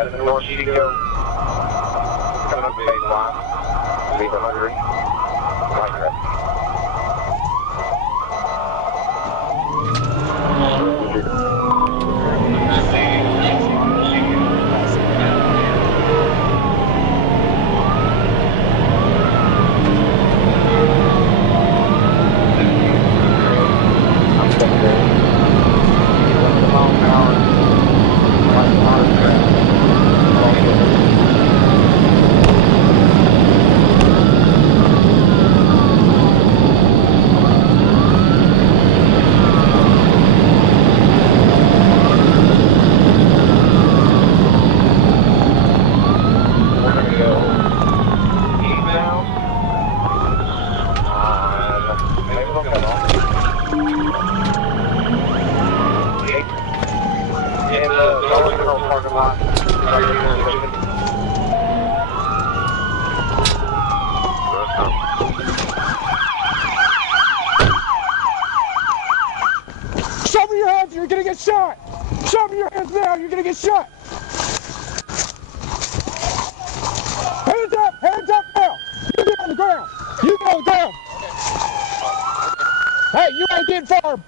Out of the North Chicot. Coming up baseline. Leave 100. Right direct. Show me your hands, you're gonna get shot! Show me your hands now, you're gonna get shot! Hands up now! You get on the ground! You get on the ground! Hey, you ain't getting far!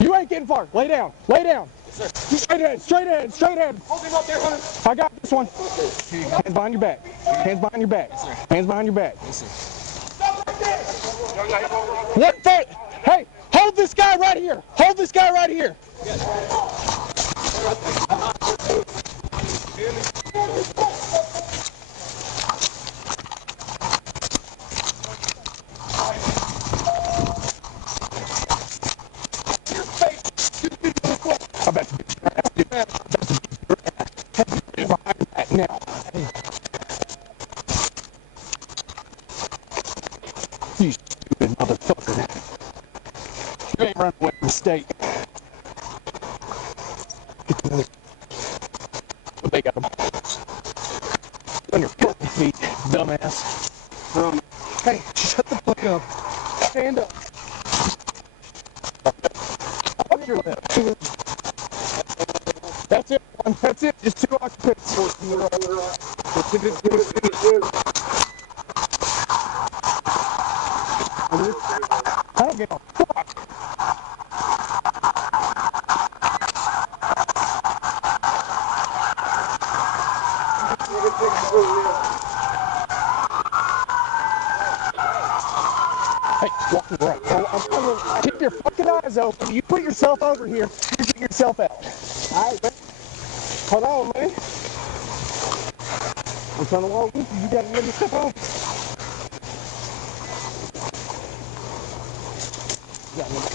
You ain't getting far! Lay down! Lay down! Yes, sir. Straight ahead! Straight ahead! Straight ahead! Hold him up there, Hunter! I got this one! Hands behind your back! Hands behind your back! Yes, sir. Hands behind your back! Yes, sir. Stop right there! What the? Hey! Hold this guy right here! Hold this guy right here! I bet you behind that now. You stupid motherfucker. You ain't running away from the state. Get the other. They got them. On your fucking feet, dumbass. Hey, shut the fuck up. Stand up. Up your lip. That's it. That's it. Just 2 occupants. I don't give a fuck. Hey, walk right. Keep your fucking eyes open. You put yourself over here. You get yourself out. Alright, man. Hold on, man. I'm trying to walk with you. You gotta let me step on. You gotta let me.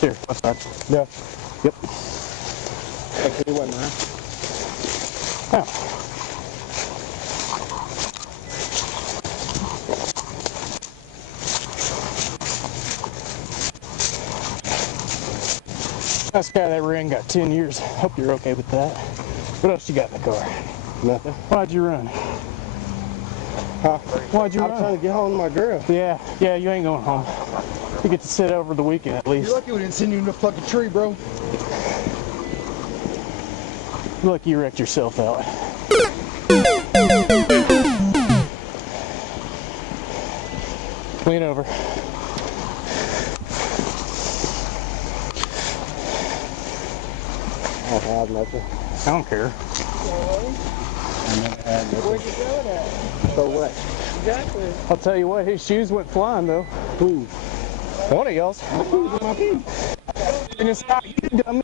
Here, what's that? Yeah. Yep. Okay, what, man? Oh. That's got that ring, got 10 years. Hope you're okay with that. What else you got in the car? Nothing. Why'd you run? Huh? Why'd you run? I'm trying to get home to my girl. Yeah, you ain't going home. You get to sit over the weekend at least. You're lucky we didn't send you in the fucking tree, bro. You're lucky you wrecked yourself out. Lean over. I don't have nothing. I don't care. Where'd you go at? So what? Exactly. I'll tell you what, his shoes went flying though. Who? One of y'all's. And it's not you, dummy.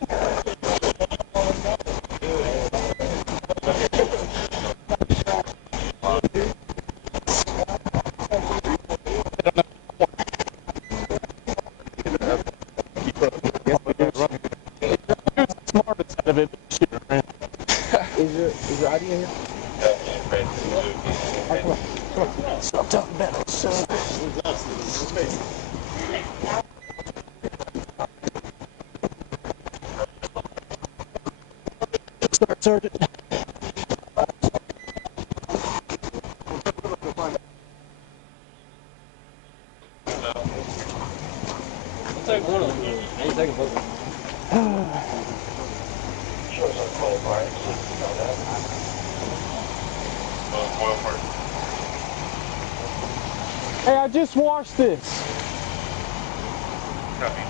Smartest out of it, shit around. Is your ID in here? Come on. Stop talking about it, son. start, Sergeant. Take one of them. I ain't taking both of them. Shows on 12 right. Hey, I just washed this. Copy.